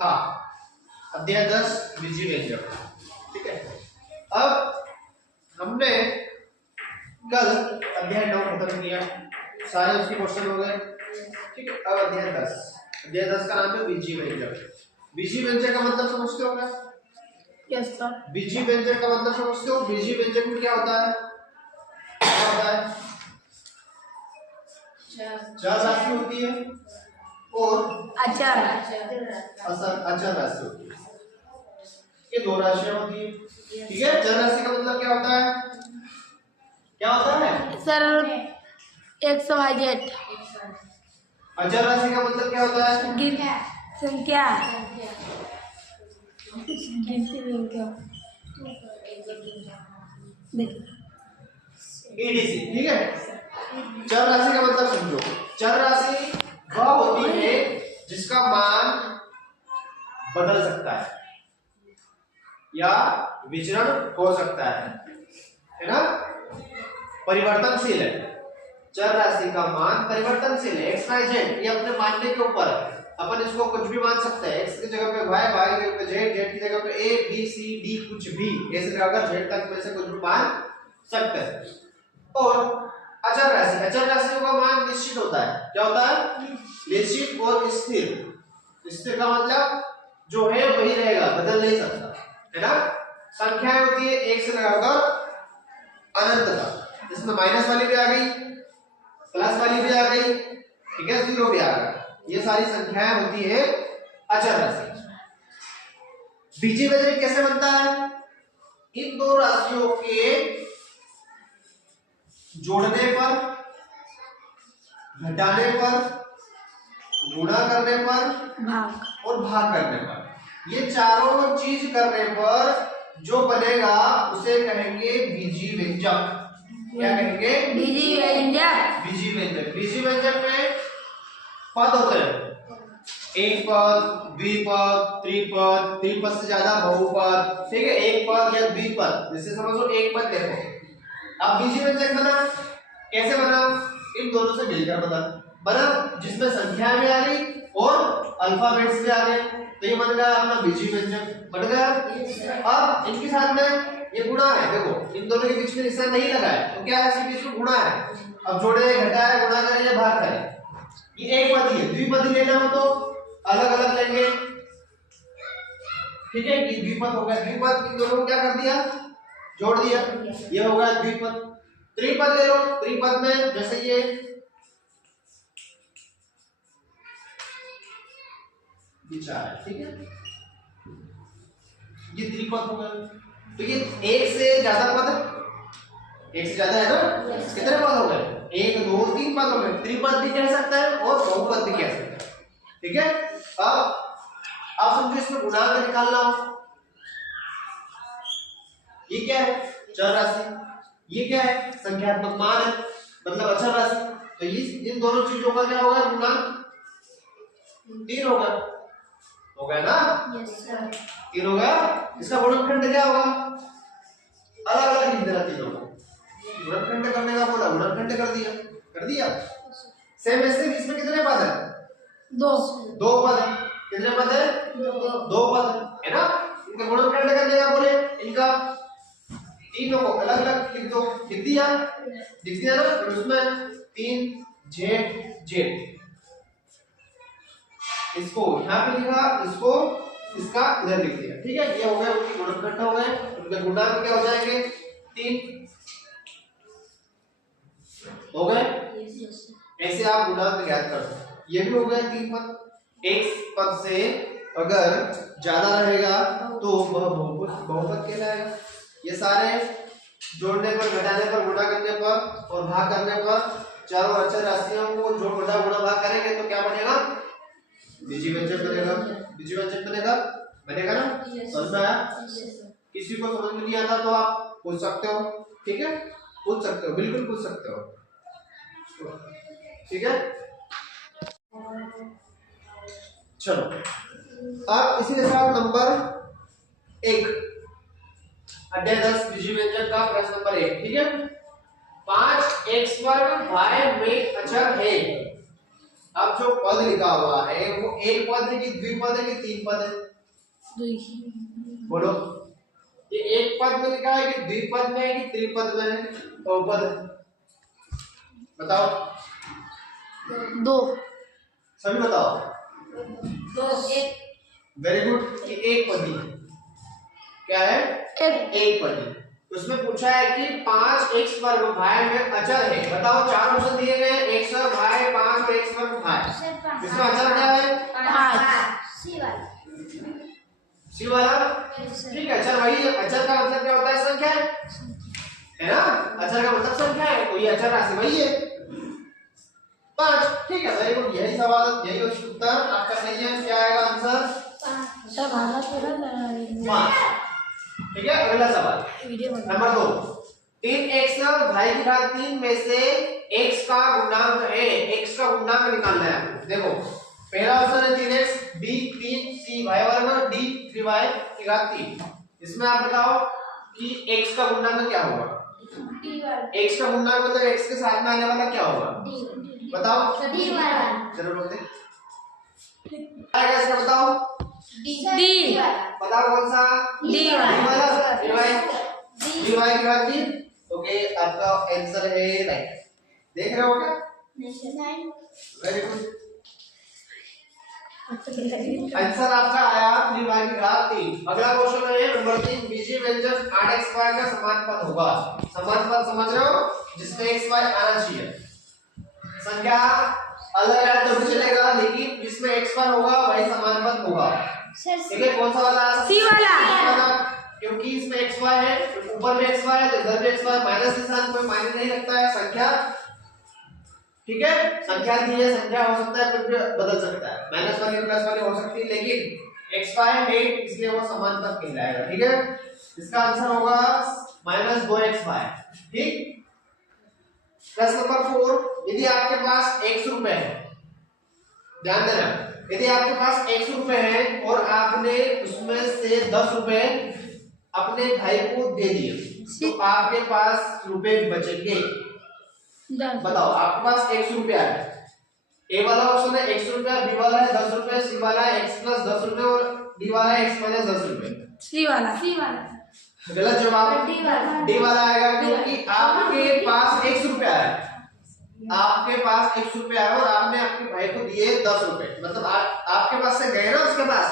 हाँ, अध्याय 10 बीजी व्यंजक। ठीक है, अब हमने कल अध्याय 9 खत्म किया, सारे उसके क्वेश्चन हो गए। ठीक है, अब अध्याय 10 का नाम है बीजी व्यंजक। बीजी व्यंजक का मतलब समझते हो क्या? Yes sir. बीजी व्यंजक का मतलब समझते हो? बीजी व्यंजक में क्या होता है? क्या होता है? चार राशि होती है और अचर अचर राशि होती है। ये दो राशियां होती है। ठीक है, चर राशि का मतलब क्या होता है? क्या होता है सर? XYZ। अचर राशि का मतलब क्या होता है? संख्या। EDC। ठीक है, चर राशि का मतलब समझो। चर राशि वह होती है जिसका मान बदल सकता है या विचरण हो सकता है ना, परिवर्तनशील है। चर राशि का मान परिवर्तनशील है। XYZ ये अपने मानने के ऊपर है, अपन इसको कुछ भी मान सकते हैं। x की जगह पे y, y की जगह पे z, z की जगह पे a, b, c, d कुछ भी ऐसे लगाकर z तक में से कुछ भी मान सकते हैं। और अचर राशि, अचर राशियों का मान निश्चित होता है। क्या होता है? निश्चित और स्थिर। स्थिर का मतलब जो है वही रहेगा, बदल नहीं सकता, है ना। संख्याएं होती है एक से लगाकर अनंत तक, इसमें माइनस वाली भी आ गई, प्लस वाली भी आ गई, ठीक है, जीरो भी आ गया। ये सारी संख्याएं होती है अचर राशि। बीजी व्यंजक कैसे बनता है? इन दो राशियों के जोड़ने पर, घटाने पर, गुणा करने पर भाग और भाग करने पर, ये चारों चीज करने पर जो बनेगा उसे कहेंगे बीजी व्यंजक। क्या कहेंगे? बीजी व्यंजक। बीजी व्यंजक। बीजी व्यंजक में पद होते हैं, एक पद, द्विपद, त्रिपद, त्रिपद से ज्यादा बहुपद। ठीक है, एक पद या द्विपद, जैसे समझो एक पद देखो। अब बीजी व्यंजक बना कैसे बना? इन दोनों से मिलकर बना जिसमें संख्याएं भी आ रही और अल्फाबेट्स भी आ गए, तो ये बन गया अपना बीजी व्यंजक, बन गया। अब इनके साथ में ये गुणा है, देखो इन दोनों के बीच में निशान नहीं लगा है, तो क्या है? इसके बीच में गुणा है। अब जोड़े, घटाए, गुणा करें या भाग करें, ये एक पद ही है। द्विपद लेना हो तो अलग अलग लेंगे। ठीक है, ये द्विपद हो गया। द्विपद इन दोनों को क्या कर दिया? जोड़ दिया, ये हो गया द्विपद। त्रिपद ले लो, त्रिपद में जैसे ये विचार है, ठीक है, ये त्रिपद हो गया। तो ये एक से ज्यादा पद, एक से ज्यादा है ना, कितने पद हो गए? 1 2 3 पद हो गए। त्रिपद भी कह सकता है और बहुपद भी कह सकता है। ठीक है, अब समझो इसमें गुणांक निकालना हो, ये क्या है? चर राशि। ये क्या है? संख्यात्मक मान है, मतलब अचर राशि। तो इन दोनों चीजों का क्या होगा? गुणांक 3 होगा, हो गया ना? Yes sir. 3 हो गया। इसका गुणनखंड क्या होगा? अलग अलग लिख देना तीनों को, गुणनखंड करने का बोला, गुणनखंड कर दिया। सेम ऐसे इसमें कितने पद है? 2 पद है। कितने पद है? 2 पद है ना। इनका गुणनखंड करने का बोले, इनका तीनों को अलग अलग लिख दो। लिख दिया ना, फिर उसमें 3 z, इसको यहाँ पे लिखा, इसको इसका इधर लिख दिया। ठीक है, ये हो गए उनके गुणनखंड हो गए। उनके गुणांक क्या हो जाएंगे? 3 हो गए। ऐसे आप गुणांक ज्ञात कर सकते। ये भी हो गया 3 पद। एक पद से अगर ज्यादा रहेगा तो वह बहुपद कहलाएगा। ये सारे जोड़ने पर, घटाने पर, गुणा करने पर और भाग करने पर चारों अचर राशियों को जोड़, घटा, गुणा, भाग करेंगे तो क्या बनेगा? बीजी व्यंजक बनेगा। बीजी व्यंजक बनेगा ना? समझ में आया? किसी को समझ में नहीं आता तो आप पूछ सकते हो। ठीक है, पूछ सकते हो, बिल्कुल पूछ सकते हो। ठीक है, चलो अब इसी के साथ नंबर 1, अध्याय 10 बीजी व्यंजक का प्रश्न नंबर 1। ठीक है, 5x वर्ग y में अचर है, अब जो पद लिखा हुआ है वो एक पद है कि द्विपद है कि तीन पद है? बोलो, ये एक पद में लिखा है कि द्विपद में है कि त्रिपद में है? बहुपद है? बताओ, दो। सभी बताओ। दो। एक। वेरी गुड, ये एक पदी है। क्या है? एक पदी। उसमें पूछा है कि 5x वर्ग भाय में अचर है। बताओ, चार ऑप्शन दिए गए, x भाय 5 और x वर्ग भाय। इसमें अचर क्या है? 5। सी वाला, ठीक है। अचर वही है। अचर का मतलब क्या होता है? संख्या है ना? अचर का मतलब संख्या है, तो ये अचर राशि वही है 5। ठीक है, वेरी गुड। यही सवाल, यही उत्तर आपका सही है। क्या आएगा आंसर? 5। ठीक है, अगला सवाल नंबर 2। 3x भाई की घात 3 में से x का गुणांक है। x का गुणांक निकालना है आपको। देखो, पहला ऑप्शन है 3x, b 3, c y वर्ग, d 3y की घात 3। इसमें आप बताओ कि x का गुणांक क्या होगा? x का गुणांक मतलब x के साथ में आने वाला क्या होगा? बताओ, चलो बोलते हैं। आएगा इसका, बताओ। डी। बताओ कौन सा? डी वाला। dy की घात 3। ओके, आपका आंसर है राइट। देख रहे हो क्या? Very good. आंसर आपका आया 3y की घात 3। अगला क्वेश्चन है नंबर 3। बीजीय व्यंजक 8xy का समान पद होगा। समान पद समझ रहे हो? जिसमें xy आना चाहिए। संख्या अलग है तो भी चलेगा, लेकिन जिसमें xy होगा वही समान पद होगा। ठीक है, कौन सा वाला? सी वाला। क्योंकि इसमें xy है, ऊपर में xy है तो इधर भी xy, माइनस निशान कोई मायने नहीं रखता है। संख्या, ठीक है, संख्या दी है, संख्या हो सकता है, कुछ बदल सकता है, माइनस वाली प्लस वाली हो सकती है, लेकिन xy है इसलिए वो समान पद कहलाएगा। ठीक है, इसका आंसर होगा -2xy। ठीक। प्रश्न नंबर 4। यदि आपके पास 100 रुपए है, ध्यान देना, यदि आपके पास 100 रुपए है और आपने उसमें से 10 रुपए अपने भाई को दे दिए, तो आपके पास रुपए बचेंगे। बताओ, आपके पास 100 रुपया है। ए वाला ऑप्शन है 100 रुपया, बी वाला है 10 रुपए, सी वाला है x + 10 रुपए और डी वाला है x - 10 रुपए। सी वाला। गलत जवाब, डी वाला आएगा, क्योंकि आपके पास 100 रुपया है। आपके पास 100 रुपया है और आपने अपने भाई को दिए 10 रुपए, मतलब आपके पास से गए ना उसके पास,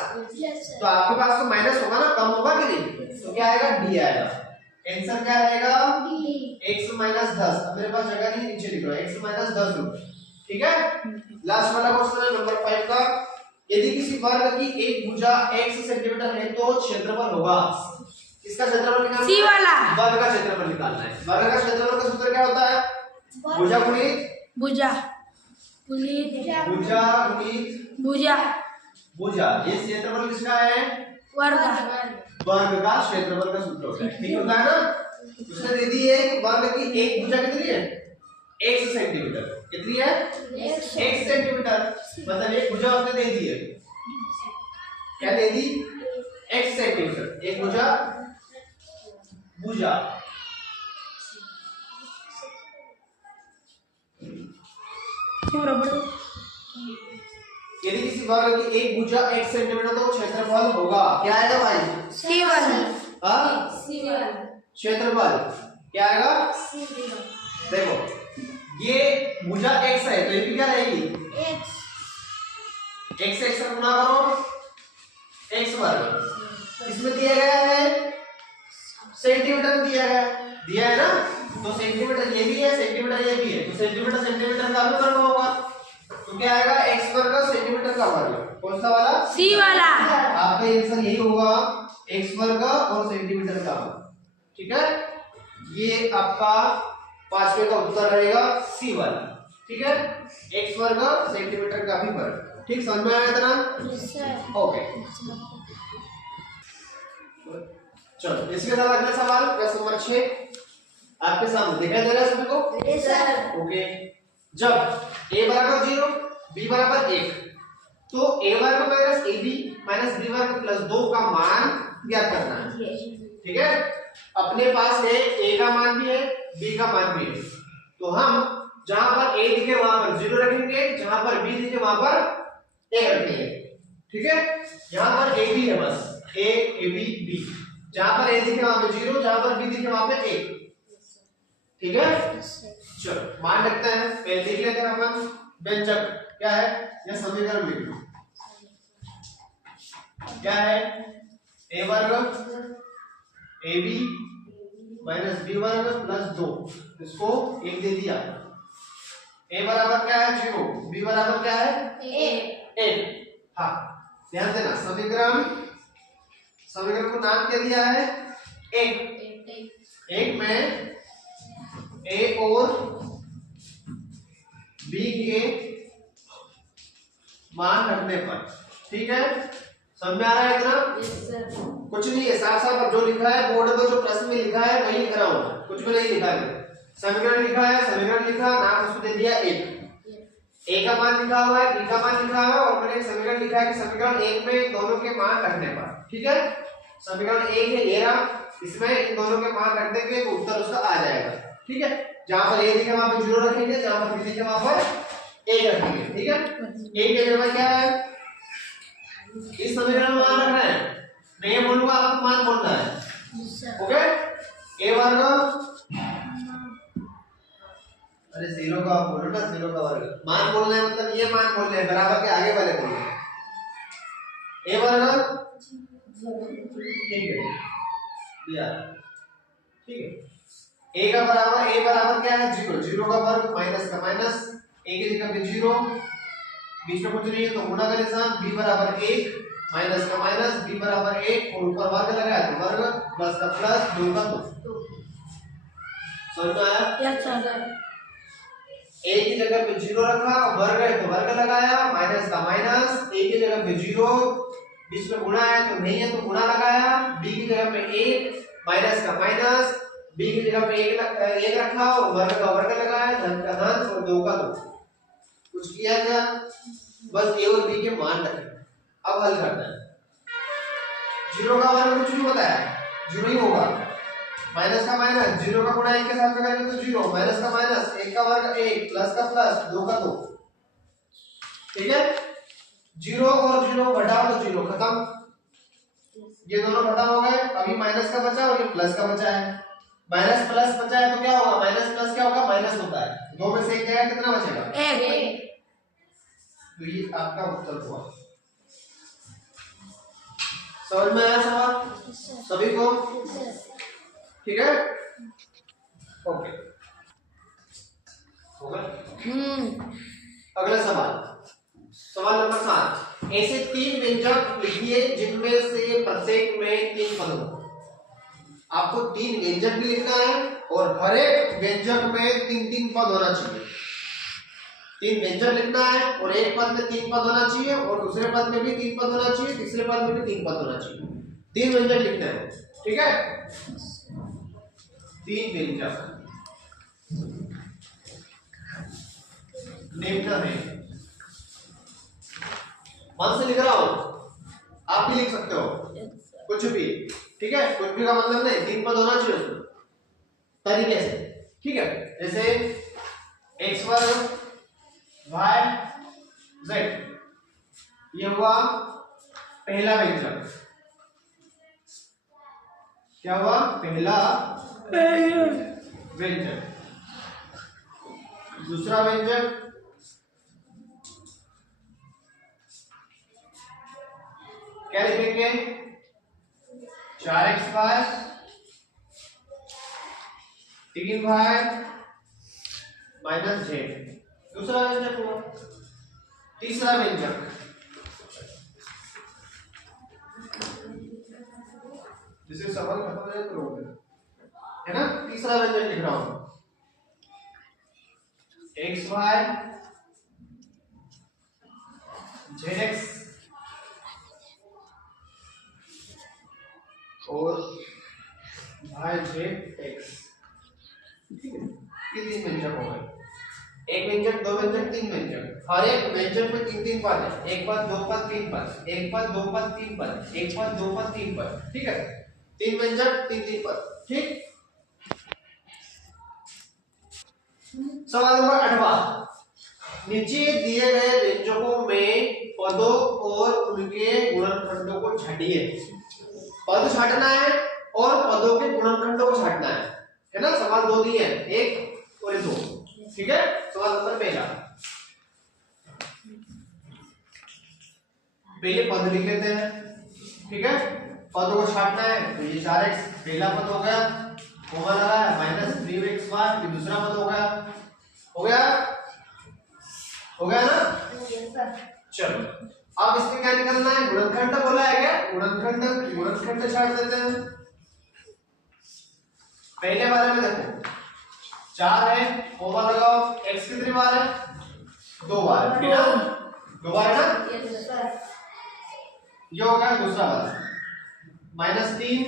तो आपके पास तो माइनस होगा ना, कम होगा कि नहीं? तो क्या आएगा? डी आएगा। आंसर क्या रहेगा? x - 10। अब मेरे पास जगह नहीं, नीचे लिख रहा हूं, x - 10 रुपए। ठीक है, लास्ट वाला क्वेश्चन है नंबर 5 का। यदि किसी वर्ग की एक भुजा x सेंटीमीटर है तो क्षेत्रफल होगा। इसका क्षेत्रफल निकालना है। सी वाला। वर्ग का क्षेत्रफल निकालना है। वर्ग का क्षेत्रफल का सूत्र क्या होता है? भुजा गुणित भुजा। भुजा गुणित भुजा। ये क्षेत्रफल किसका है? वर्ग। वर्ग का क्षेत्रफल का सूत्र होता है। ठीक होता है ना? उसने दे दी है वर्ग की एक भुजा कितनी है? x centimetre. कितनी है? x centimetre. मतलब एक भुजा उसने दे दी है। क्या दे दी? x centimetre. एक भुजा यदि किसी वर्ग की एक भुजा 1 सेंटीमीटर तो क्षेत्रफल होगा। क्या आएगा भाई? सी वाला। क्षेत्रफल क्या आएगा? देखो, ये भुजा x है तो ये भी क्या रहेगी? x से x का गुणा करो, x वर्ग। इसमें दिया गया है सेंटीमीटर में दिया है ना, तो सेंटीमीटर ये भी है, सेंटीमीटर ये भी है, तो सेंटीमीटर सेंटीमीटर का भी वर्ग होगा। तो क्या आएगा? x वर्ग सेंटीमीटर का वर्ग। कौन सा वाला? सी वाला। आपका आंसर यही होगा, x वर्ग और सेंटीमीटर का वर्ग। ठीक है, ये आपका 5वें का उत्तर रहेगा सी वाला। ठीक है, x वर्ग सेंटीमीटर का भी वर्ग। ठीक, समझ में आया इतना? ओके, चलो इसके बाद अगला सवाल प्रश्न नंबर 6 आपके सामने दिखाई दे रहा है सभी को? ओके, जब a बराबर 0, b बराबर 1, तो a वर्ग माइनस ab माइनस b वर्ग प्लस 2 का मान ज्ञात करना है। ठीक है, अपने पास है a का मान भी है, b का मान भी है, तो हम जहां पर ए दिखे वहां पर 0 रखेंगे, जहां पर बी दिखे वहां पर 1 रखेंगे। ठीक है, यहां पर ए बी है, बस ए बी बी, जहां पर ए दिखे वहां पे 0, जहां पर बी दिखे वहां पे 1। ठीक है, चलो मान रखते हैं, पहले लिख लेते हैं अपन व्यंजक क्या है या समीकरण लिख लो। क्या है, ए वर्ग ए बी माइनस बी वर्ग प्लस 2, इसको 1 दे दिया। ए बराबर क्या है 0, बी बराबर क्या है 1। हाँ ध्यान देना, समीकरण को नाम क्या दिया है 1 में ए और बी के मान रखने पर। ठीक है, समझ में आ रहा है इतना? कुछ नहीं है, साफ साफ जो लिखा है बोर्ड में, जो प्रश्न में लिखा है वही लिख रहा हूं, कुछ भी नहीं लिखा है। समीकरण लिखा है, समीकरण लिखा, नाम उसको दे दिया 1, ए का मान लिखा हुआ है, बी का मान लिखा हुआ है, और मैंने एक समीकरण लिखा है कि समीकरण 1 में इन दोनों के मान रखने पर। ठीक है, समीकरण 1 है ये रहा, इसमें इन दोनों के मान रख देंगे तो उत्तर उसका आ जाएगा। ठीक है, जहां पर ए दिखे वहां पर 0 रखेंगे, जहां पर बी दिखे वहां पर 1 रखेंगे। ठीक है, ए के जगह क्या है, इस समीकरण में मान रखना है, मैं ये बोलूंगा आपको मान बोलना है। ओके, ए वर्ग, अरे 0 का आप बोलो ना, 0 का वर्ग मान बोलना है, मतलब ये मान बोलना है, बराबर के आगे वाले बोलना है। ए वर्ग ठीक है दिया, ठीक है, ए का बराबर, ए बराबर क्या है 0, 0 का वर्ग माइनस का माइनस, ए की जगह पे 0, बीच में कुछ नहीं है तो गुणा का निशान, b बराबर 1 माइनस का माइनस, b बराबर 1 और ऊपर वर्ग लगाया तो वर्ग, प्लस का प्लस, 2 का 2। समझ में आया? Yes sir. a की जगह पे 0 रखा, वर्ग है तो वर्ग लगाया, माइनस का माइनस, a की जगह पे 0, बीच में गुणा है तो नहीं है तो गुणा लगाया, b की जगह पे 1 माइनस का माइनस, b की जगह पे 1 रखा और वर्ग का वर्ग लगाया, धन का धन और 2 का 2। कुछ किया क्या, बस ए और बी के मान रखे। अब हल करना है, 0 का वर्ग कुछ नहीं होता है, 0 ही होगा, माइनस का माइनस, 0 का गुणा 1 के साथ में करेंगे तो 0, माइनस का माइनस, 1 का वर्ग 1, प्लस का प्लस, 2 का 2। ठीक है, 0 और 0 घटाओ तो 0 खत्म, ये दोनों खत्म हो गए, अभी माइनस का बचा और ये प्लस का बचा है। माइनस प्लस बचा है तो क्या होगा, माइनस प्लस क्या होगा, माइनस होता है, 2 में से 1 जाएगा कितना बचेगा 1। तो ये आपका उत्तर हुआ। समझ में आया सवाल सभी को? ठीक है, ओके, होगा। अगला सवाल, सवाल नंबर 7, ऐसे 3 व्यंजक लिखिए जिनमें से प्रत्येक में 3 पद हो। आपको 3 व्यंजक भी लिखना है और हर एक व्यंजक में 3-3 पद होना चाहिए। 3 व्यंजक लिखना है और एक पद में 3 पद होना चाहिए और दूसरे पद में भी 3 पद होना चाहिए, तीसरे पद में भी 3 पद होना चाहिए। 3 व्यंजक लिखना है, ठीक है, 3 व्यंजक लिखना है। मन से लिख रहा हूं, आप भी लिख सकते हो कुछ भी, ठीक है, कुछ भी का मतलब नहीं, 3 पद होना चाहिए उसमें तरीके से। ठीक है, जैसे x वर्ग y z, ये हुआ पहला व्यंजक। क्या हुआ, पहला व्यंजक। दूसरा व्यंजक क्या लिखेंगे, 4xy 3y माइनस z, दूसरा व्यंजक हुआ। तीसरा व्यंजक जिसे सवाल खत्म हो जाए तो रोक देना, है ना। तीसरा व्यंजक लिख रहा हूं, xy zx और yz x। ठीक है, ये 3 व्यंजक हो गए। एक व्यंजक, 2 व्यंजक, 3 व्यंजक, हर एक व्यंजक में 3-3 पद है, एक पद, 2 पद, 3 पद, एक पद, 2 पद, 3 पद, एक पद, 2 पद, 3 पद। ठीक है, 3 व्यंजक, 3-3 पद। ठीक, सवाल नंबर 8वां, नीचे दिए गए व्यंजकों में पदों और उनके गुणनखंडों को छाटिए। पद छाटना है और पदों के गुणनखंडों को छाटना है ना। सवाल दो दिए हैं, एक और दो। ठीक है, सवाल नंबर पहला, पहले पद लिख लेते हैं। ठीक है, पदों को छाटना है तो ये 4x पहला पद हो गया, कोमा लगा है -3xy, ये दूसरा पद हो गया। हो गया, हो गया ना। चलो अब इसमें क्या निकलना है, गुणनखंड बोला है क्या, गुणनखंड छाट देते हैं। पहले वाले में देखो 4 है, कोमा लगाओ, x कितनी बार है, 2 बार है ना, 2 बार है ना। ये हो गया दूसरा वाला, -3,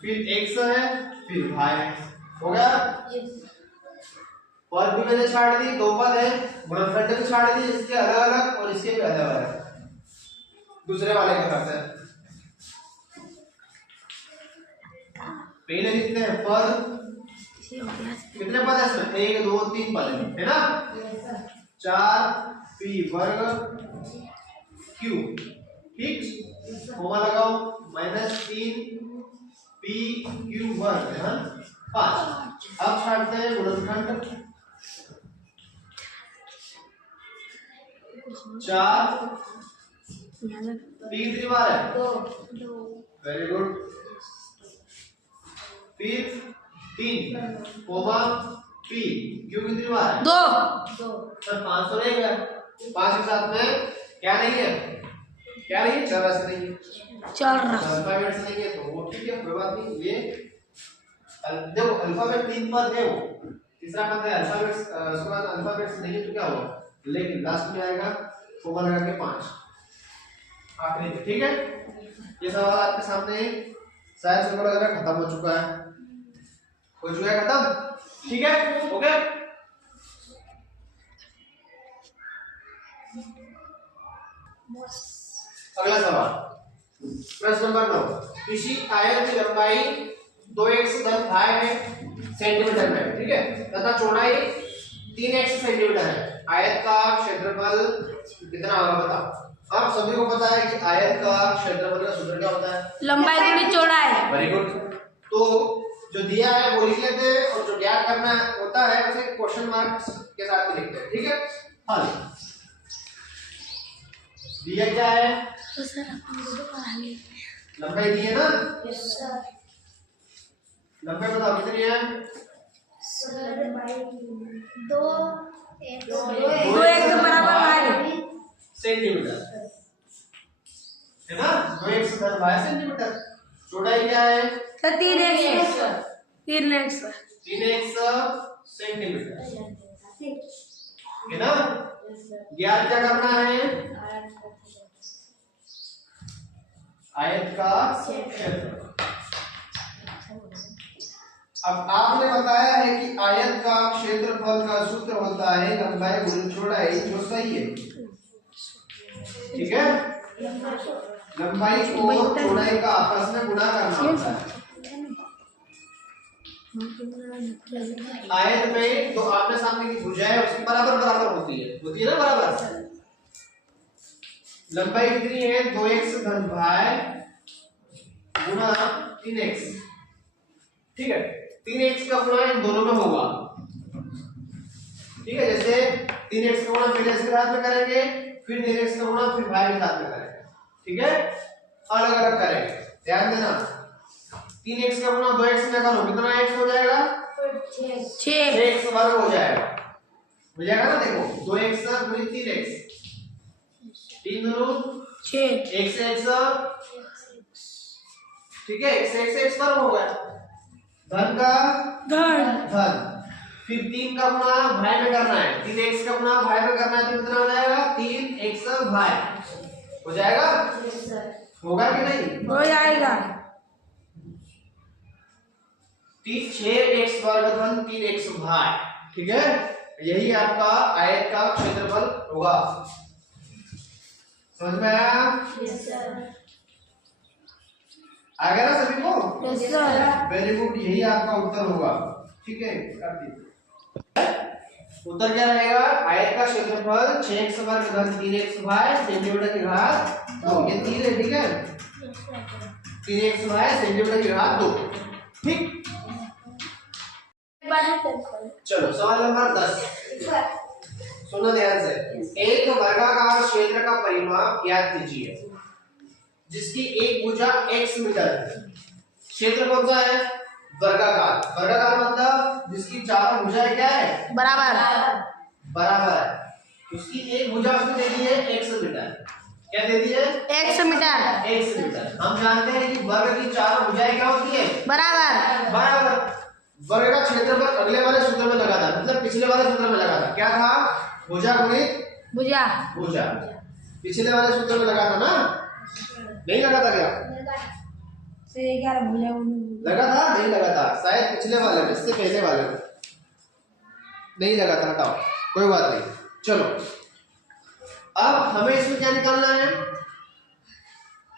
फिर x है, फिर y हो गया। पद भी मैंने छाट दी, 2 पद है, गुणनखंड भी छाट दी, इसके अलग अलग और इसके भी अलग अलग। दूसरे वाले का करते हैं, पहले लिखते हैं पद, कितने पद है इसमें, 1 2 3 पद है ना। 4 p वर्ग q, ठीक, कोमा लगाओ, -3 p q वर्ग है ना 5। अब छाटते हैं गुणनखंड, 4 p कितनी बार है, 2। वेरी गुड, फिर 3 कोमा p q कितनी बार है, 2। सर 5 तो नहीं गया, 5 के साथ में क्या नहीं है, क्या नहीं है, चर राशि नहीं है, अल्फाबेट से नहीं है तो वो ठीक है, कोई बात नहीं। ये देखो अल्फाबेट 3 पद है, वो तीसरा पद है अल्फाबेट, उसके बाद अल्फाबेट से नहीं है तो क्या होगा, लेकिन लास्ट में आएगा कोमा लगा के 5 आखिरी में। ठीक है, ये सवाल आपके सामने शायद से लग रहा है खत्म हो चुका है, हो चुका है खत्म। ठीक है, ओके। अगला सवाल, प्रश्न नंबर 9, किसी आयत की लंबाई 2x धन y है सेंटीमीटर में, ठीक है, तथा चौड़ाई 3x सेंटीमीटर है। आयत का क्षेत्रफल कितना होगा बताओ। आप सभी को पता है कि आयत का क्षेत्रफल का सूत्र क्या होता है, लंबाई गुणित चौड़ाई। Very good. तो जो दिया है वो लिख लेते हैं और जो ज्ञात करना होता है उसे क्वेश्चन मार्क के साथ में लिखते हैं। ठीक है, हल दिया क्या है, तो सर लंबाई दी है ना, लंबाई बताओ कितनी है, 2x बराबर y सेंटीमीटर है ना, 2x धन y सेंटीमीटर। चौड़ाई क्या है, सर 3x सेंटीमीटर है ना। ज्ञात क्या करना है, आयत का क्षेत्रफल। अब आपने बताया है कि आयत का क्षेत्रफल का सूत्र होता है लंबाई गुणित चौड़ाई, जो सही है। ठीक है, लंबाई और चौड़ाई का आपस में गुणा करना होता है। आयत में तो आपने सामने की भुजा है उसकी बराबर बराबर होती है ना बराबर। लंबाई कितनी है, 2x धन y गुणा 3x। ठीक है, 3x का गुणा इन दोनों में होगा। ठीक है, जैसे 3x का गुणा पहले इसके साथ में करेंगे, फिर 3x का गुणा फिर y के साथ में करेंगे। ठीक है, अलग अलग करेंगे, ध्यान देना। 3x का गुणा 2x में करो, कितना x हो जाएगा, 6x वर्ग हो जाएगा ना। देखो 2x गुणित 3x, 3 दूनी 6, x ठीक है, x वर्ग हो गया, धन का धन, फिर 3 का गुणा भाई में करना है, 3x का गुणा भाई में करना है तो कितना हो जाएगा, 3x भाई हो जाएगा। होगा कि नहीं, हो जाएगा। 6x वर्ग धन 3x भाई। ठीक है, यही आपका आयत का क्षेत्रफल होगा। समझ में आया, आ गया ना सभी को, वेरी गुड, यही आपका उत्तर होगा। ठीक है, कर दीजिए। उत्तर क्या रहेगा? आयत का क्षेत्रफल 6x वर्ग घन 3x वाई सेंटीमीटर की घात 2। ये 3 है, ठीक है, 3x वाई सेंटीमीटर की घात 2। ठीक, चलो सवाल नंबर 10 सुनो ध्यान से। एक वर्गाकार क्षेत्र का परिमाप ज्ञात कीजिए जिसकी एक भुजा x मीटर है। क्षेत्र कौन सा है? वर्गाकार। वर्गाकार मतलब जिसकी चारों भुजाएं क्या है? बराबर। बराबर। उसकी एक भुजा उसने दे दी है x मीटर। क्या दे दी है? 100 मीटर। x metre. हम जानते हैं कि वर्ग की चारों भुजाएं क्या होती है? बराबर। बराबर। वर्ग का क्षेत्रफल अगले वाले सूत्र में लगा था, मतलब पिछले वाले सूत्र में लगा था। क्या था? भुजा गुणित भुजा। भुजा। पिछले वाले सूत्र में लगा था ना? नहीं लगा था क्या? भुजा लगा था? नहीं लगा था शायद, पिछले वाले में, इससे पहले वाले में नहीं लगा था। हटाओ, कोई बात नहीं। चलो अब हमें इसमें क्या निकालना है?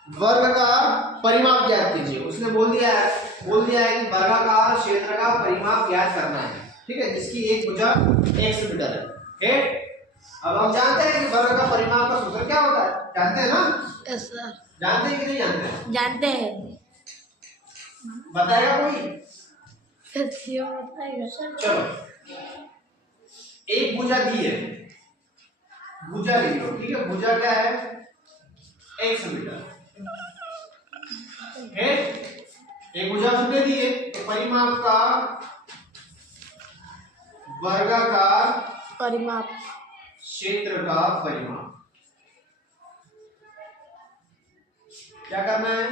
वर्ग का परिमाप ज्ञात कीजिए। उसने बोल दिया है कि वर्गाकार क्षेत्र का परिमाप ज्ञात करना है, ठीक है, जिसकी एक भुजा x मीटर है। ठीक, अब हम जानते हैं कि वर्ग का परिमाप का सूत्र क्या होता है, जानते हैं ना? Yes sir. जानते हैं कि नहीं जानते? जानते हैं। बताएगा कोई? चलो, एक भुजा दी है, भुजा ले लो, ठीक है, भुजा क्या है? x मीटर है। एक भुजा उसने दी है, तो परिमाप का वर्गाकार परिमाप क्षेत्र का परिमाप क्या करना है?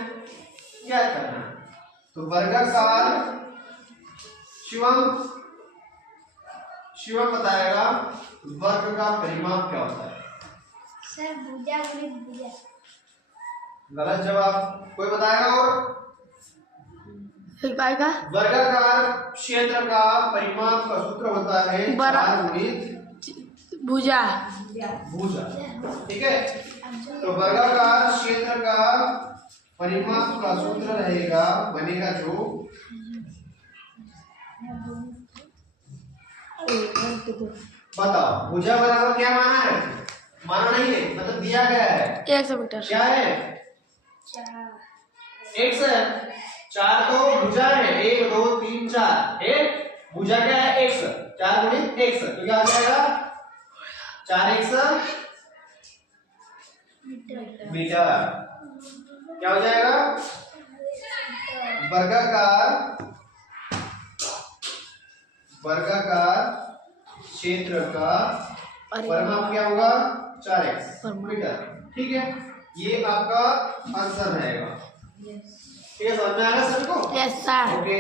क्या करना है? तो वर्गाकार शिवम बताएगा वर्ग का परिमाप क्या होता है। सर भुजा गुणित भुजा। गलत जवाब। कोई बताएगा? और वर्गाकार क्षेत्र का परिमाप का सूत्र होता है 4 गुणित भुजा। भुजा, ठीक है। तो वर्गाकार क्षेत्र का परिमाप का सूत्र रहेगा, बनेगा जो बताओ, भुजा बराबर क्या माना है? माना नहीं है, मतलब दिया गया है 100 मीटर। क्या है? x है। 4 तो भुजा है, 1 2 3 4 है। भुजा क्या है? x। 4 गुणित x, तो क्या आ जाएगा? 4x metre. क्या हो जाएगा? वर्गाकार क्षेत्र का परिमाप क्या होगा? 4x मीटर, ठीक है। ये आपका आंसर रहेगा। ठीक है, समझ में आएगा सबको? Yes sir. ओके।